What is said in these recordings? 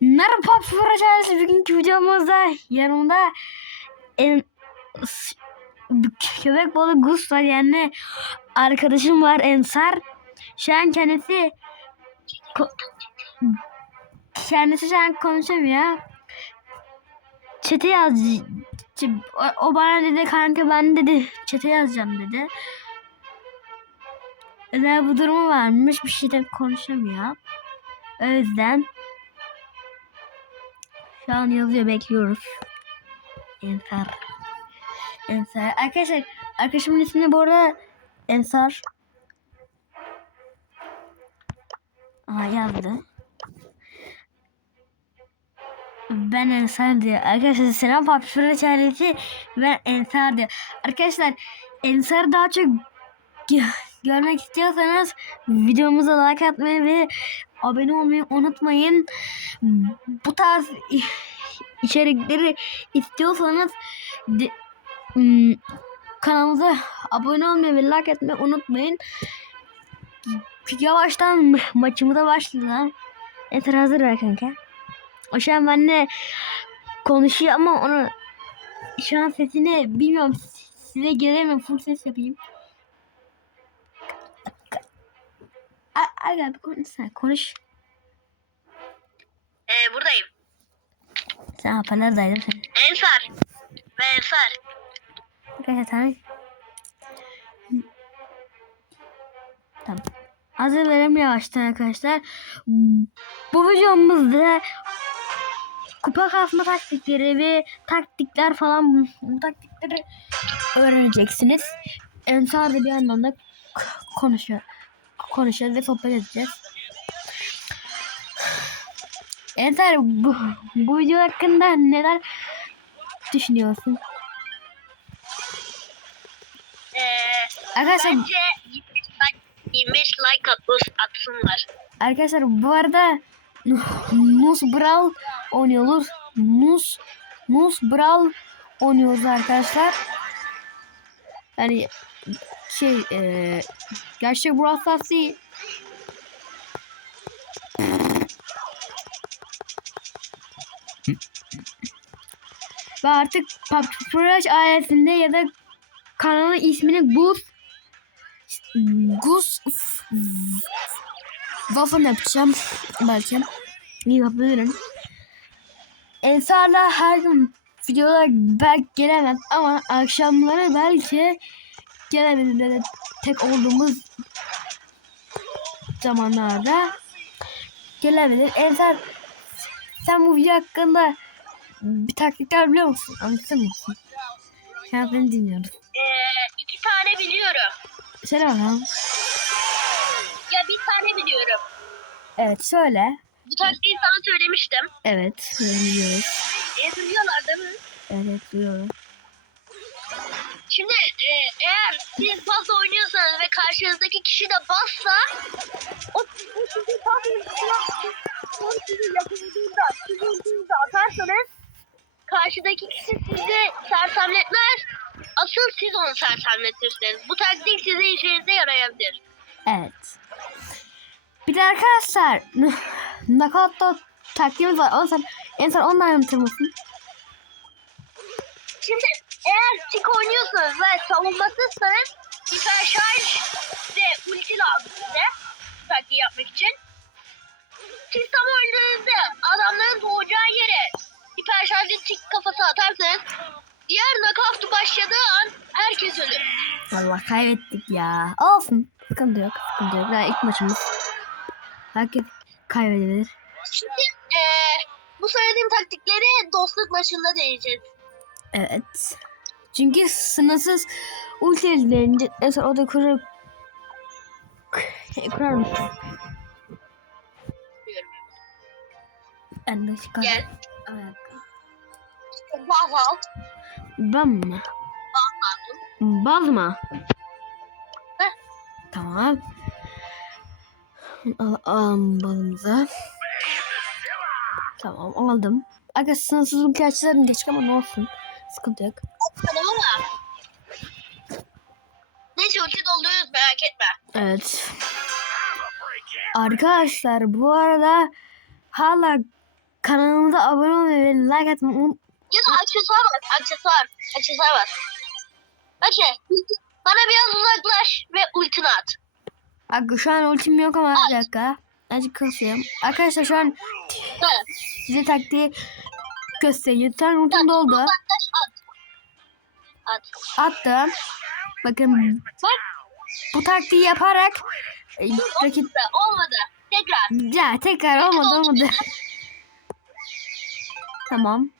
Merhaba Çaresi bugünkü videomuzda yanımda en köpek balığı Gus var yani arkadaşım var Ensar. Şu an kendisi kendisi şu an konuşamıyor. Çete yaz. O, o bana dedi kanka ben dedi çete yazacağım dedi. Özel bu durumu varmış bir şeyden konuşamıyor. O yüzden şu an yazıyor bekliyoruz. Ensar. Ensar. Arkadaşlar arkadaşımın ismi bu arada Ensar. Aha yazdı. Ben Ensar diyor. Arkadaşlar selam Papşura Çaresi. Ben Ensar diyor. Arkadaşlar Ensar daha çok gö- görmek istiyorsanız videomuza like atmayı ve abone olmayı unutmayın. Bu tarz içerikleri istiyorsanız de, ım, kanalımıza abone olmayı ve like etmeyi unutmayın. Yavaştan ma- maçımıza başlayalım. Yeter hazır ver kanka. O şu an benimle konuşuyor ama onu şu an sesini bilmiyorum size gelemiyorum full ses yapayım. A- Aga bir konuş. Ee, buradayım. Sen sen. Ensar. Ben Ensar. Arkadaşlar tamam. Tamam. Hazır verelim yavaştan arkadaşlar. Bu videomuzda kupa kasma taktikleri ve taktikler falan bu taktikleri öğreneceksiniz. Ensar da bir yandan da k- konuşuyor. Konuşacağız ve sohbet edeceğiz. Ensar bu, bu video hakkında neler düşünüyorsun? Ee, Arkadaşlar bence 25 like, 25 like atmış, atsınlar. Arkadaşlar bu arada Nus Brawl oynuyoruz. Nus Nus Brawl oynuyoruz arkadaşlar. Yani şey eee gerçek Brawl Stars değil. Ve artık PUBG Pro ailesinde ya da kanalın ismini Gus Gus Waffle yapacağım. Belki. İyi yapabilirim. Ensar'la her gün videolar belki gelemez ama akşamları belki gelebilir böyle tek olduğumuz zamanlarda gelebilir. Ensar sen bu video hakkında bir taktikler biliyor musun? Anlatır mısın? Ya beni dinliyoruz. Ee, iki tane biliyorum. Söyle bakalım. Ya bir tane biliyorum. Evet söyle. Bu taktiği sana söylemiştim. Evet. Biliyoruz. E, duyuyorlar değil mi? Evet biliyorum. Şimdi e, eğer siz pas oynuyorsanız ve karşınızdaki kişi de bassa o, o sizin pasınızı o sizin yakınınızda sizin atarsanız karşıdaki kişi sizi sersemletmez. Asıl siz onu sersemletirsiniz. Bu taktik sizin işinize yarayabilir. Evet. Bir de arkadaşlar knockout'ta taktiğimiz var. Onu sen, en son ondan anlatır mısın? Şimdi eğer tik oynuyorsanız ve savunmasızsanız hiper şarj ve ulti lazım size taktiği yapmak için. Siz tam öldüğünüzde adamların doğacağı yere hiper şarjlı tik kafası atarsanız diğer knockout başladığı an herkes ölür. Allah kaybettik ya. Olsun. Sıkıntı yok. Sıkıntı yok. Daha ilk maçımız. Herkes kaybedebilir. Şimdi eee, bu söylediğim taktikleri dostluk maçında deneyeceğiz. Evet. Çünkü sınırsız ulti elince en son o da kurar mısın? Ben de çıkar. Gel. Bal al. Ben mi? Bal mı? Heh. Tamam. Al, alalım balımızı. Tamam aldım. Aga sınırsız ulti açılarım geçik ama ne olsun. Sıkıntı yok. Tamam ama. Neyse ulti dolduruyoruz merak etme. Evet. Arkadaşlar bu arada hala kanalımıza abone olmayı ve like atmayı unut- Ya da aksesuar var. Aksesuar. Aksesuar var. Okey. Bana biraz uzaklaş ve ultini at. Aga şu an ultim yok ama bir dakika. Azıcık kasıyorum. Arkadaşlar şu an size taktiği göstereyim. An ultim doldu. At. At. Attım. Bakın Bak. bu taktiği yaparak e, rakip Olmadı. Tekrar. ya tekrar olmadı olmadı. tamam.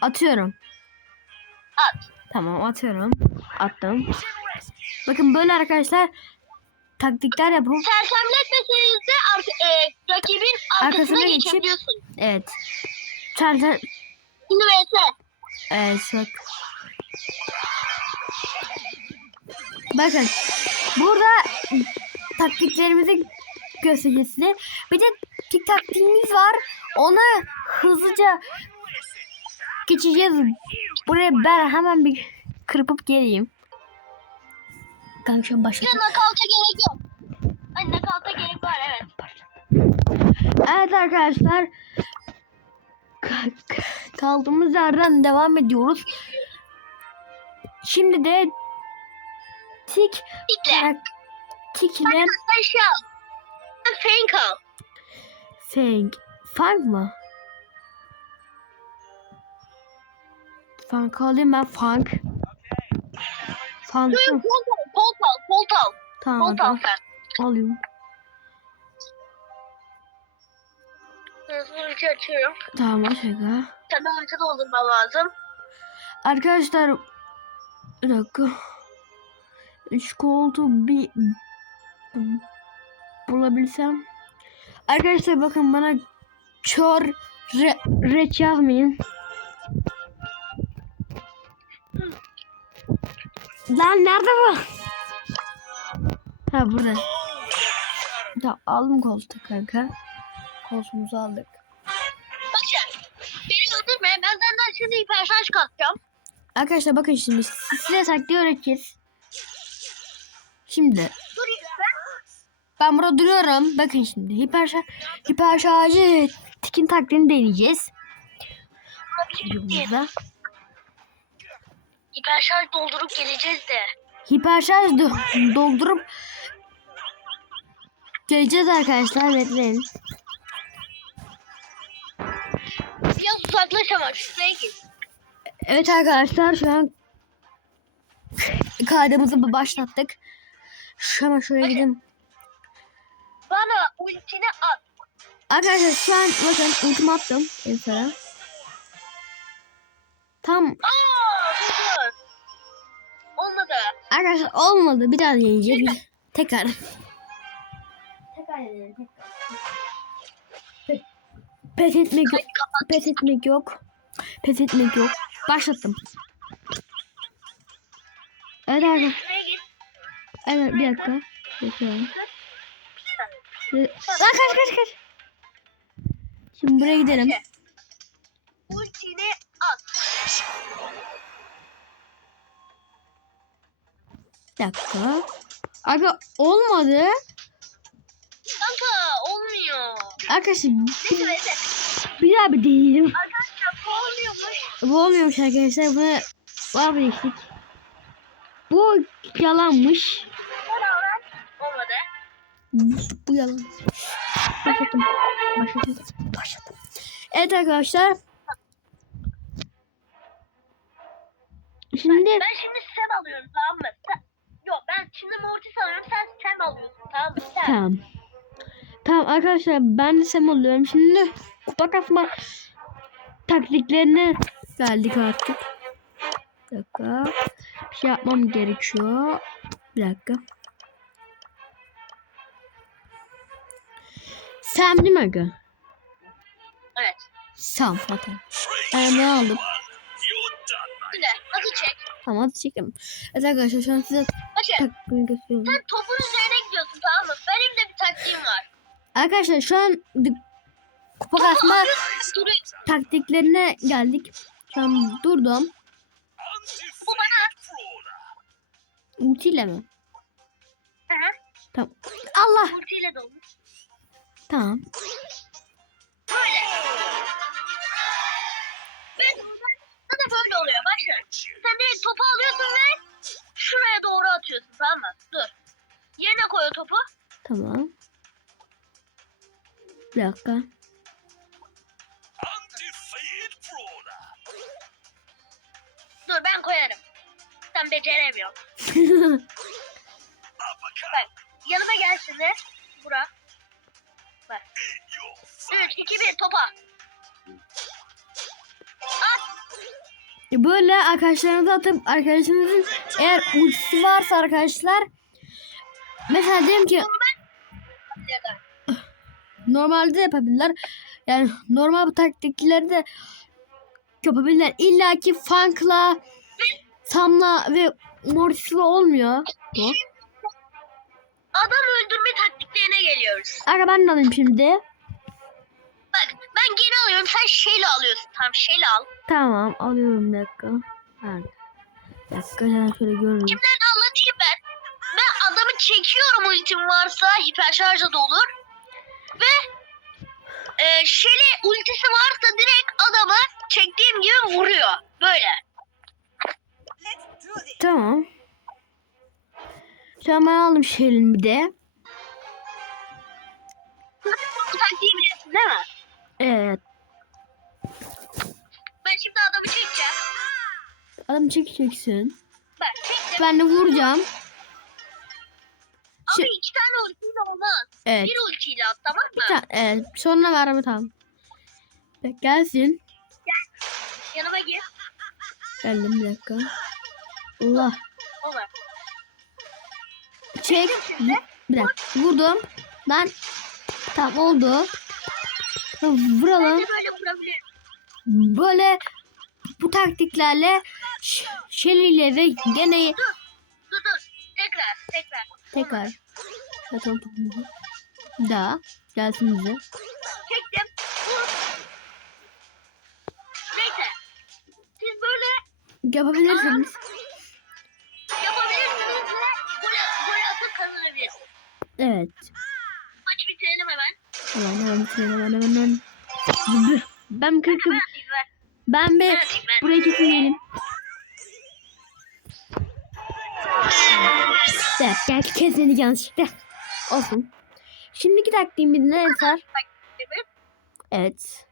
Atıyorum. At. Tamam atıyorum. Attım. Bakın böyle arkadaşlar taktikler yapıp Sersemletmeseniz de arka, e, rakibin arkasına, Arkasına geçip- geçebiliyorsun. evet. Sen Şimdi. Bak. Bakın burada taktiklerimizi size. Bir de tik taktiğimiz var. Onu hızlıca geçeceğiz. Buraya ben hemen bir kırpıp geleyim. Kanka şu an başladı. Ya nakalta gerek yok. Ay nakalta gerek var evet. Evet arkadaşlar. Ka- ka- Kaldığımız yerden devam ediyoruz. Şimdi de tik tikle al. Fang. Fang mı? Fang alayım ben Fang. Fang. Yok yok Colt al. Colt al. Colt al. Tamam Colt al hadi. sen. alayım. Ulti açıyorum. Tamam aşağı. Tabii ulti doldurmam lazım. Arkadaşlar bir dakika. Üç koltuğu bir bulabilsem. Arkadaşlar bakın bana çor re, reç yazmayın. Lan nerede bu? Ha burada. Tamam aldım koltuğu kanka. Koltuğumuzu aldık. Şimdi hiperşarj katacağım. Arkadaşlar bakın şimdi size taktiği öğreteceğiz. Şimdi Dur ben. burada duruyorum. Bakın şimdi hiper hiper şarjı tikin taktiğini deneyeceğiz. Videomuzda. Hiperşarj doldurup geleceğiz de. Hiper şarj do- doldurup geleceğiz arkadaşlar bekleyin. Biraz uzaklaş ama şuraya git. Evet arkadaşlar şu an kaydımızı başlattık. Şu hemen şuraya gidin. Bana ultini at. Arkadaşlar şu an bakın ultimi attım. Ensara. Tam Aa. Olmadı. Arkadaşlar olmadı. Bir daha deneyeceğiz. Tekrar. Tekrar deneyelim. Tekrar. Pes etmek yok. Pes etmek yok. Pes etmek yok. Başlattım. Evet git. Evet bir dakika. Bekliyorum. Lan kaç kaç kaç. Şimdi buraya gidelim. Ultini at. Bir dakika. Aga olmadı. Olmuyor. Arkadaşlar neyse. bir daha bir deneyelim. Arkadaşlar bu olmuyormuş. Bu olmuyormuş arkadaşlar. Bunu vazgeçtik. Bu yalanmış. Buna rağmen olmadı. Bu yalan. Başlattım. Başlattım. Başlattım. Evet arkadaşlar. Şimdi Ben şimdi sen alıyorum tamam mı? Sen... Yok ben şimdi Mortis alıyorum sen sen alıyorsun tamam mı? Sen. tamam. Tamam arkadaşlar ben de Sam oluyorum. Şimdi kupa kasma taktiklerine geldik artık. Bir dakika. Bir şey yapmam gerekiyor. Bir dakika. Sam değil mi aga? Evet. Sam zaten. Ben ne aldım? Şimdi nasıl çek? Tamam hadi çekelim. Evet arkadaşlar şu an size Bakın taktiğini gösteriyorum. sen topun üzerine Arkadaşlar şu an kupa kasma taktiklerine geldik. Şu an durdum. Bu bana. Ultiyle mi? Hı. Tamam. Allah. Ultiyle de olur. Tamam. Böyle. Sen de topu alıyorsun ve şuraya doğru atıyorsun tamam mı? Dur. Yerine koy topu. Tamam. Bir dakika. Dur ben koyarım. Sen beceremiyorsun. Uppercut. Bak yanıma gel şimdi. Burak. Bak. Your 3, 2, 1 topa. At. Böyle arkadaşlarınıza atıp arkadaşınızın eğer ultisi varsa arkadaşlar mesela diyelim ki. Normalde de yapabilirler. Yani normal bu taktikleri de yapabilirler. İlla ki Funk'la Sam'la ve Mortis'le olmuyor. Bu. Adam öldürme taktiklerine geliyoruz. Aga ben de alayım şimdi. Bak ben geri alıyorum sen şeyle alıyorsun. Tamam şeyle al. Tamam alıyorum bir dakika. Nerede? Bir dakika hemen şöyle görürüm. Kimden anlatayım ben. Ben adamı çekiyorum ultim varsa hiper şarja da olur. Ve e, Shelly ultisi varsa direkt adamı çektiğim gibi vuruyor. Böyle. Tamam. Şu an ben aldım şeyini bir de. Taktiği biliyorsun değil mi? Evet. Ben şimdi adamı çekeceğim. Adam çekeceksin. Bak çektim. Ben de vuracağım. Ama Şey- iki tane ultiyle olmaz. Evet. Bir ultiyle at tamam mı? Ta- evet. Sonra ver mi tamam. Bek gelsin. Yanıma gir. Geldim bir dakika. Allah. Olur. Çek. Bir dakika. Vurdum. Ben. Tamam oldu. Tamam, Vuralım. Ben de böyle vurabilirim. Böyle bu taktiklerle Ş- Shelly ile de gene Dur dur. Tekrar tekrar. Tekrar. Zaten topumu. Bir daha. Gelsin bize. Çektim. Neyse. Siz böyle Yapabilirsiniz. yapabilirsiniz ve gol, gol atıp kazanabilirsiniz. Evet. Maç bitirelim hemen. Tamam hemen bitirelim hemen hemen hemen. Ben kırkım. Ben bir buraya keselim. Evet, gel keselim yanlışlıkla. Olsun. Şimdiki taktiğimiz ne Eser? Evet.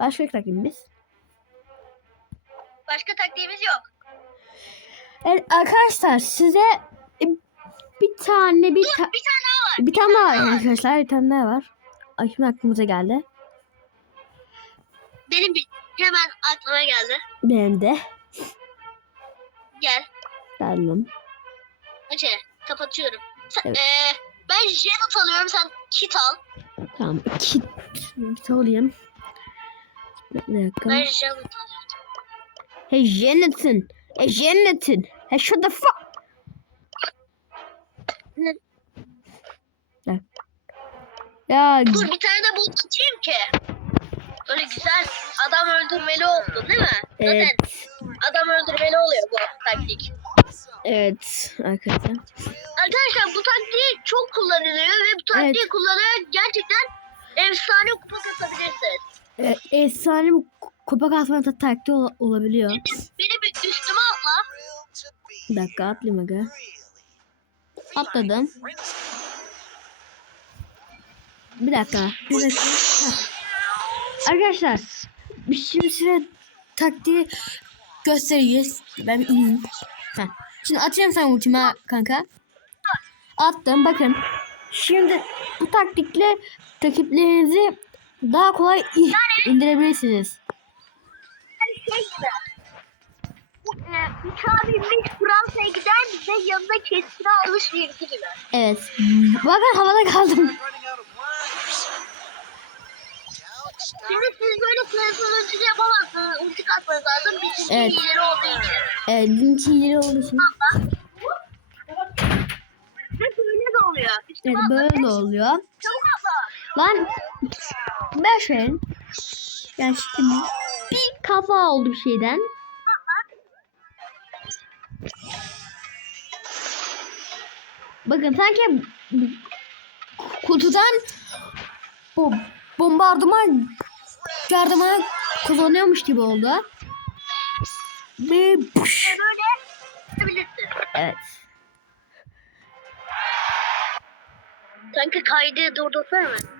Başka taktiğimiz. Başka taktiğimiz yok. Evet arkadaşlar size e, bir tane bir Dur ta- bir tane daha var. bir tane daha var arkadaşlar bir tane daha var. Ay şimdi aklımıza geldi. Benim bir, hemen aklıma geldi. Benim de. Gel. Geldim. Önce kapatıyorum. Sen, Evet. eee, ben Janet alıyorum sen kit al. Tamam. Kit. Kit alayım. Bir dakika. Ben Janet alıyorum. Hey Jonathan. Hey Jonathan. Hey shut the fuck. Ya Dur bir tane de bot atayım ki. Böyle güzel adam öldürmeli oldu değil mi? Evet. Zaten adam öldürmeli oluyor bu taktik. Evet arkadaşlar. Arkadaşlar bu taktiği çok kullanılıyor ve bu taktiği Evet. kullanarak gerçekten efsane kupa kasabilirsiniz. Evet, efsane bir kupa kasma ta- taktiği ol- olabiliyor. Beni bir üstüme atla. Bir dakika atlayayım aga. Atladım. Bir dakika. Bir dakika. Arkadaşlar şimdi size taktiği göstereceğiz. Ben bir ineyim. Heh. Şimdi atacağım sen ultima kanka. Attım bakın. Şimdi bu taktikle rakiplerinizi daha kolay indirebilirsiniz. Şey binmiş Fransa'ya gider bize yanında birisi gibi. Evet. Bakın havada kaldım. Şimdi siz böyle sınırsız ulti yapamazsınız. Ulti katmanız lazım. Evet. iyileri olduğu için. Evet, bin ileri olduğu için. Ve böyle de oluyor. Evet, böyle de oluyor. Çabuk. Lan ben şey ya şimdi bir kafa oldu bir şeyden. Bakın sanki kutudan bu bombardıman yardımına kullanıyormuş gibi oldu. Ve puş. Evet. Kanka kaydı durdursana?